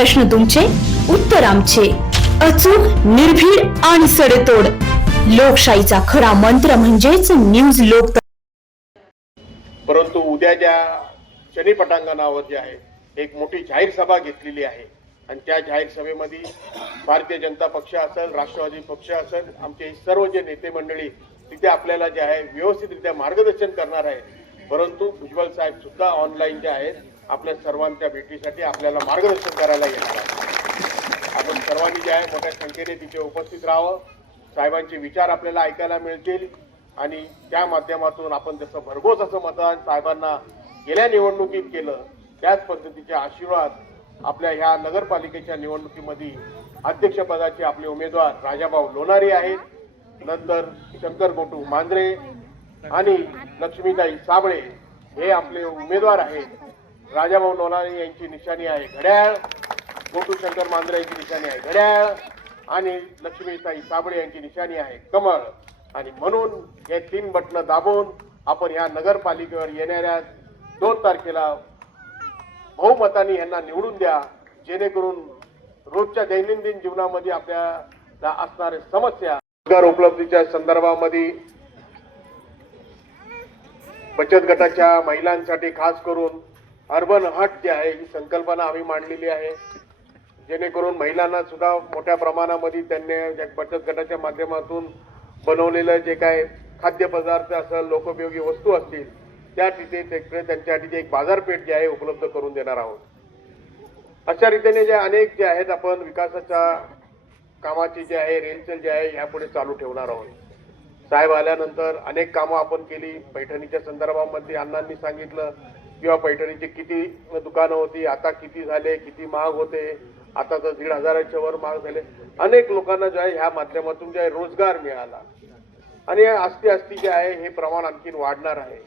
प्रश्न तुमचे उत्तर आमचे. अचूक निर्भीड आणि सडेतोड. लोकशाहीचा खरा मंत्र म्हणजेच न्यूज लोक परंतु उद्या ज्या शनी पटांगणावर जे आहे एक मोठी जाहीर सभा घेतलेली आहे. आणि त्या जाहीर सभेमध्ये भारतीय जनता पक्ष असेल राष्ट्रवादी पक्ष असेल आमचे सर्व जे नेते मंडळी तिथे आपल्याला जे आहे व्यवस्थितरित्या मार्गदर्शन करणार आहे परंतु भुजबळ साहेब सुद्धा ऑनलाईन जे आहेत आपल्या सर्वांच्या भेटीसाठी आपल्याला मार्गदर्शन करायला येणार आहे. आपण सर्वांनी जे आहे मोठ्या संख्येने तिथे उपस्थित राहावं. साहेबांचे विचार आपल्याला ऐकायला मिळतील आणि त्या माध्यमातून आपण जसं भरघोस असं मतदान साहेबांना गेल्या निवडणुकीत केलं त्याच पद्धतीचे आशीर्वाद आपल्या ह्या नगरपालिकेच्या निवडणुकीमध्ये अध्यक्षपदाचे आपले उमेदवार राजाभाऊ लोणारे आहेत. नंतर शंकर गोटू मांजरे आणि लक्ष्मीताई साबळे हे आपले उमेदवार आहेत. राजाभाऊ लोणारे यांची निशाणी आहे घड्याळ. गोटू शंकर मांजरे यांची निशाणी आहे घड्याळ. आणि लक्ष्मीताई साबळे यांची निशाणी आहे कमळ. आणि म्हणून हे तीन बटणं दाबून आपण ह्या नगरपालिकेवर येणाऱ्या दोन तारखेला बहुमताने यांना निवडून द्या. जेणेकरून रोजच्या दैनंदिन जीवनामध्ये आपल्याला असणाऱ्या समस्या रोजगार उपलब्धीच्या संदर्भामध्ये बचत गटाच्या महिलांसाठी खास करून अर्बन हट जे आहे ही संकल्पना आम्ही मांडलेली आहे. जेणेकरून महिलांना सुद्धा मोठ्या प्रमाणामध्ये त्यांनी बचत गटाच्या माध्यमातून बनवलेलं जे काय खाद्यपदार्थ असेल लोकोपयोगी वस्तू असतील त्या तिथे त्यांच्यासाठी त्यांच्यासाठी एक बाजारपेठ जी आहे उपलब्ध करून देणार आहोत. अशा रीतीने जे अनेक जे आहेत आपण विकासाच्या कामाची जे आहे रेलचेल जे आहे यापुढे चालू ठेवणार आहोत. साहेब आल्यानंतर अनेक कामं आपण केली. पैठणीच्या संदर्भामध्ये अण्णांनी सांगितलं. किंवा पैठणीची किती दुकानं होती आता किती झाले किती महाग होते आता तर दीड हजाराच्या वर महाग झाले. अनेक लोकांना जे आहे ह्या माध्यमातून जे आहे रोजगार मिळाला. आणि अस्ती अस्ती जे आहे हे प्रमाण आणखीन वाढणार आहे.